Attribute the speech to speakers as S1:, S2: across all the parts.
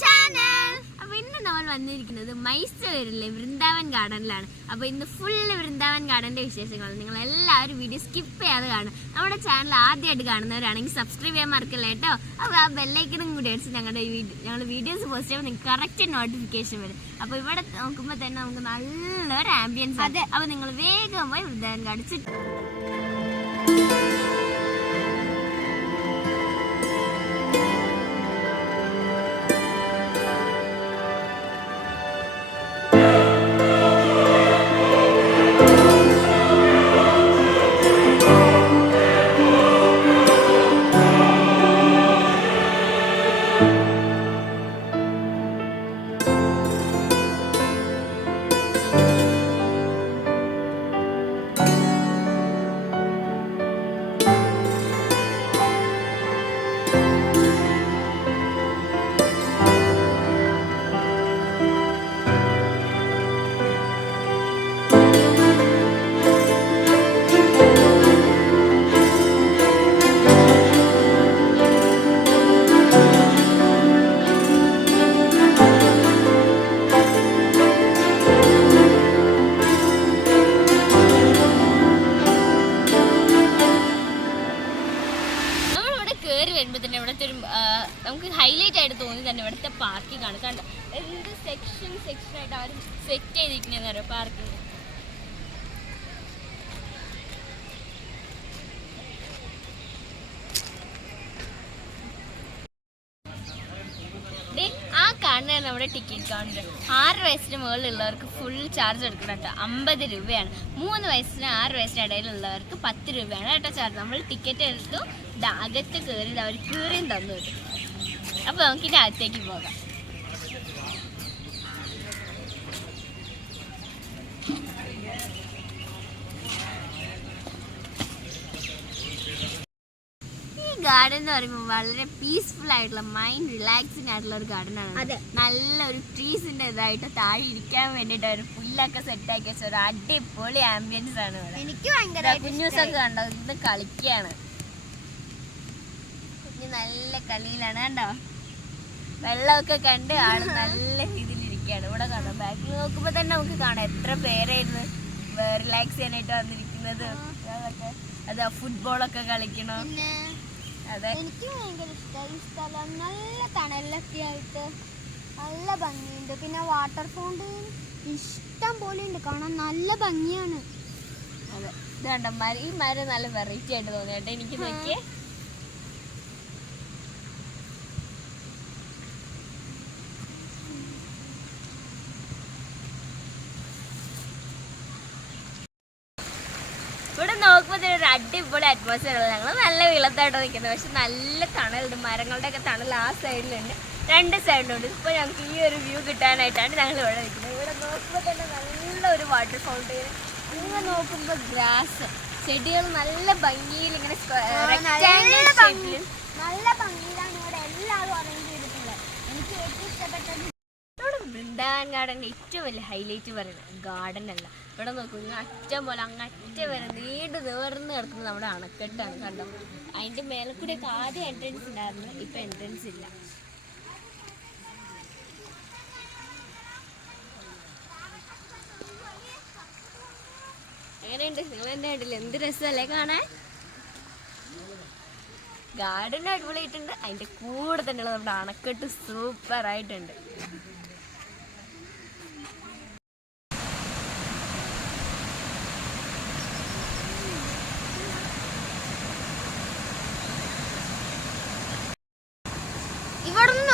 S1: Channel. അപ്പൊ ഇന്ന് നമ്മൾ വന്നിരിക്കുന്നത് മൈസൂരിലെ വൃന്ദാവൻ ഗാർഡനിലാണ്. അപ്പൊ ഇന്ന് ഫുള്ള് വൃന്ദാവൻ ഗാർഡന്റെ വിശേഷങ്ങൾ നിങ്ങൾ എല്ലാവരും വീഡിയോ സ്കിപ്പ് ചെയ്യാതെ കാണും. നമ്മുടെ ചാനൽ ആദ്യമായിട്ട് കാണുന്നവരാണെങ്കിൽ സബ്സ്ക്രൈബ് ചെയ്യാൻ മറക്കില്ല കേട്ടോ? അപ്പൊ ആ ബെല്ലൈക്കനും കൂടി അടിച്ച് ഞങ്ങളുടെ ഞങ്ങൾ വീഡിയോസ് പോസ്റ്റ് ചെയ്യുമ്പോൾ നിങ്ങൾക്ക് കറക്റ്റ് നോട്ടിഫിക്കേഷൻ വരും. അപ്പൊ ഇവിടെ നോക്കുമ്പോൾ തന്നെ നമുക്ക് നല്ലൊരു ആംബിയൻസ് അതെ. അപ്പൊ നിങ്ങൾ വേഗം പോയി വൃന്ദാവൻ ഗാർഡൻ നമുക്ക് ഹൈലൈറ്റ് ആയിട്ട് തോന്നി തന്നെ ഇവിടുത്തെ പാർക്കിംഗ് ആണ് കണ്ട? എന്ത് സെക്ഷൻ സെക്ഷൻ ആയിട്ട് ആരും സെറ്റ് ചെയ്തിരിക്കുന്നതെന്ന് അറിയോ പാർക്കിംഗ് ആ നമ്മുടെ ടിക്കറ്റ് കൗണ്ടർ ആറ് വയസ്സിന് മുകളിലുള്ളവർക്ക് ഫുൾ ചാർജ് എടുക്കണം കേട്ടോ. അമ്പത് രൂപയാണ്. മൂന്ന് വയസ്സിന് ആറ് വയസ്സിന് ഇടയിലുള്ളവർക്ക് പത്ത് രൂപയാണ് കേട്ടോ ചാർജ് നമ്മൾ ടിക്കറ്റ് എടുത്തു അകത്ത് കയറി അവർ കീറിയും തന്നു വിട്ടു അപ്പോൾ നമുക്ക് ഇനി അകത്തേക്ക് പോകാം. ഈ ഗാർഡൻ എന്ന് പറയുമ്പോൾ വളരെ പീസ്ഫുൾ ആയിട്ടുള്ള മൈൻഡ് റിലാക്സിങ് ആയിട്ടുള്ള ഒരു ഗാർഡൻ ആണ്.
S2: നല്ലൊരു
S1: നല്ല ഒരു ട്രീസിന്റെ ഇതായിട്ട് താഴെ ഇരിക്കാൻ വേണ്ടിട്ട് ഒരു പുല്ലൊക്കെ സെറ്റ് ആക്കി വെച്ച ഒരു അടിപൊളി ആംബിയൻസ് ആണ്
S2: എനിക്ക് ഭയങ്കര
S1: കുഞ്ഞൂസൊക്കെ കണ്ടോ? ഇത് കളിക്കാണ് കുഞ്ഞു നല്ല കളിയിലാണ് കണ്ടോ? വെള്ളമൊക്കെ കണ്ട് ആൾ നല്ല രീതിയിൽ ഇരിക്കുകയാണ്. ഇവിടെ കാണാം ബാക്കിൽ നോക്കുമ്പോ തന്നെ നമുക്ക് കാണാം. എത്ര പേരായിരുന്നു റിലാക്സ് ചെയ്യാനായിട്ട് വന്നിരിക്കുന്നത്. അതൊക്കെ അതാ ഫുട്ബോളൊക്കെ കളിക്കണോ? അതെ.
S2: എനിക്ക് ഭയങ്കര ഇഷ്ടം. ഈ സ്ഥലം നല്ല തണലൊക്കെ ആയിട്ട് നല്ല ഭംഗിയുണ്ട്. പിന്നെ വാട്ടർ ഫൗണ്ടൻ ഇഷ്ടം പോലെ ഉണ്ട്. കാണാൻ നല്ല ഭംഗിയാണ്.
S1: അതെ. ഇത് കണ്ടോ? മരം ഈ മരം നല്ല വെറൈറ്റി ആയിട്ട് തോന്നിയാട്ടെ. എനിക്ക് നോക്കിയേ ഇവിടെ നോക്കുമ്പോൾ തന്നെ ഒരു അടിപൊളി അറ്റ്മോസ്ഫിയർ ഉള്ളത് ഞങ്ങൾ നല്ല വെള്ളത്തായിട്ട് നിൽക്കുന്നത് പക്ഷെ നല്ല തണലുണ്ട്. മരങ്ങളുടെ ഒക്കെ തണൽ ആ സൈഡിലുണ്ട് രണ്ട് സൈഡിലുണ്ട് ഇപ്പോൾ ഞങ്ങൾക്ക് ഈ ഒരു വ്യൂ കിട്ടാനായിട്ടാണ് ഞങ്ങൾ ഇവിടെ നിൽക്കുന്നത്. ഇവിടെ നോക്കുമ്പോൾ തന്നെ നല്ല ഒരു വാട്ടർ ഫൗണ്ടെയിൻ അങ്ങനെ നോക്കുമ്പോൾ ഗ്രാസ് ചെടികൾ നല്ല ഭംഗിയിൽ ഇങ്ങനെ ഷേപ്പിൽ
S2: നല്ല ഭംഗിയിലാണ് ഇവിടെ എല്ലാവരും അറേഞ്ച് ചെയ്തിട്ടുള്ളത് എനിക്ക് ഏറ്റവും ഇഷ്ടപ്പെട്ടത്
S1: ഇവിടെ വൃന്ദാവൻ ഗാർഡന്റെ ഏറ്റവും വലിയ ഹൈലൈറ്റ് പറയുന്നത് ഗാർഡൻ അല്ല. ഇവിടെ നോക്കൂ അറ്റം പോലെ അങ്ങറ്റ വരെ നീണ്ടു നിവർന്ന് കിടക്കുന്ന നമ്മുടെ അണക്കെട്ടാണ് കണ്ടോ? അതിന്റെ മേലെ കൂടെയൊക്കെ ആദ്യം എൻട്രൻസ് ഉണ്ടായിരുന്നു ഇപ്പം എൻട്രൻസ് ഇല്ല. എങ്ങനെയുണ്ട്? നിങ്ങൾ എന്റെ കണ്ടില്ല? എന്ത് രസമല്ലേ കാണാൻ? ഗാർഡൻ അടിപൊളിയായിട്ടുണ്ട്. അതിന്റെ കൂടെ തന്നെയുള്ള നമ്മുടെ അണക്കെട്ട് സൂപ്പർ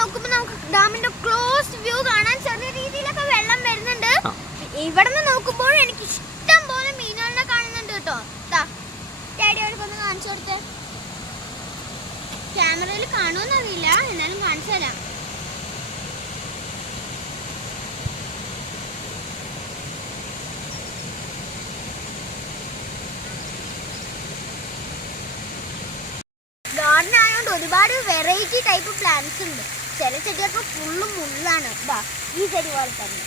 S2: നോക്കുമ്പോൾ നമുക്ക് ഡാമിന്റെ ക്ലോസ് വ്യൂ കാണാൻ ചെറിയ രീതിയിലൊക്കെ വെള്ളം വരുന്നുണ്ട്. ഇവിടെ നിന്ന് നോക്കുമ്പോൾ എനിക്ക് ഇഷ്ടം പോലെ മീനുകളെ കാണുന്നുണ്ട് കേട്ടോ. ഡാഡി അവർക്കൊന്ന് കാണിച്ചു കൊടുത്തേ. ക്യാമറയിൽ കാണുമെന്നറിയില്ല എന്നാലും കാണിച്ചു തരാം. ഗാർഡൻ ആയതുകൊണ്ട് ഒരുപാട് വെറൈറ്റി ടൈപ്പ് പ്ലാന്റ്സ് ഉണ്ട്. ചില ചെടികൾക്ക് ഫുള്ള് മുള്ളാണ്. ഇതാ ഈ ചെടി പോലെ തന്നെ.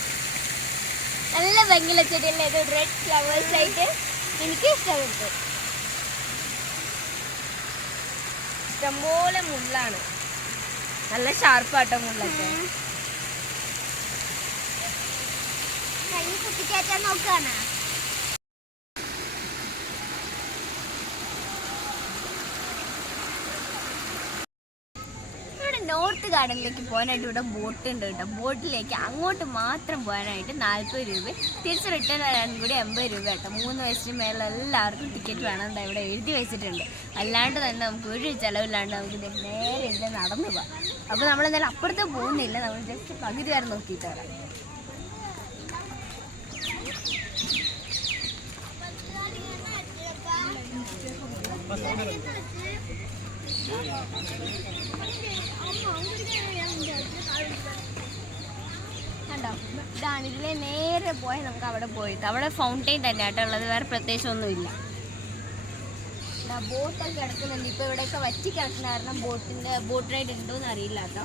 S1: നല്ല ഭംഗിയുള്ള ചെടിയല്ലേ ഇത്? റെഡ് ഫ്ലവേഴ്സ് ആയിട്ട്
S2: എനിക്ക് ഇഷ്ടപ്പെട്ടു.
S1: ഇഷ്ടംപോലെ മുള്ളാണ്. നല്ല ഷാർപ്പാട്ടോ മുള്ളൊക്കെ.
S2: കൈ കുത്തിക്കയറ്റാൻ നോക്കുകയാണ്
S1: നോർത്ത് ഗാർഡനിലേക്ക് പോകാനായിട്ട് ഇവിടെ ബോട്ട് ഉണ്ട് കേട്ടോ. ബോട്ടിലേക്ക് അങ്ങോട്ട് മാത്രം പോകാനായിട്ട് നാൽപ്പത് രൂപ. തിരിച്ച് റിട്ടേൺ വരാനും കൂടി എൺപത് രൂപ കേട്ടോ. മൂന്ന് വയസ്സിന് മേലെ എല്ലാവർക്കും ടിക്കറ്റ് വേണം ഇവിടെ എഴുതി വെച്ചിട്ടുണ്ട്. അല്ലാണ്ട് തന്നെ നമുക്ക് ഒരു ചിലവില്ലാണ്ട് നമുക്ക് നേരെ ഇല്ല നടന്നു പോകാം. അപ്പോൾ നമ്മൾ എന്തായാലും അപ്പുറത്ത് പോകുന്നില്ല. നമ്മൾ ജസ്റ്റ് പകുതി വരെ നോക്കിയിട്ട് വരാം. കണ്ടോ? ഇതാണ് നേരെ പോയ നമുക്ക് അവിടെ പോയിട്ട്. അവിടെ ഫൗണ്ടെയിൻ തന്നെ ആട്ടോ ഉള്ളത്. വേറെ പ്രത്യേകിച്ച് ഒന്നുമില്ല ബോട്ടൊക്കെ കിടക്കുന്നുണ്ട്. ഇപ്പൊ ഇവിടെയൊക്കെ വറ്റി കിടക്കുന്ന കാരണം ബോട്ടിന്റെ ബോട്ട് റൈഡ് ഉണ്ടോന്ന് അറിയില്ല കേട്ടോ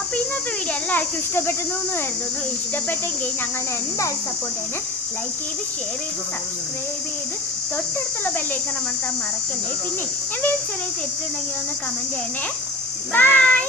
S2: അപ്പൊ ഇന്നത്തെ വീഡിയോ എല്ലാവർക്കും ഇഷ്ടപ്പെട്ടെന്ന് കരുതുന്നു ഇഷ്ടപ്പെട്ടെങ്കിൽ ഞങ്ങൾ എന്തായാലും സപ്പോർട്ട് ചെയ്യണേ. ലൈക്ക് ചെയ്ത് ഷെയർ ചെയ്ത് സബ്സ്ക്രൈബ് ചെയ്ത് തൊട്ടടുത്തുള്ള ബെല്ലേക്ക് അമർത്താൻ മറക്കല്ലേ. പിന്നെ എന്തെങ്കിലും ചെറിയ തെറ്റുണ്ടെങ്കിൽ ഒന്ന് കമന്റ് ചെയ്യണേ. ബൈ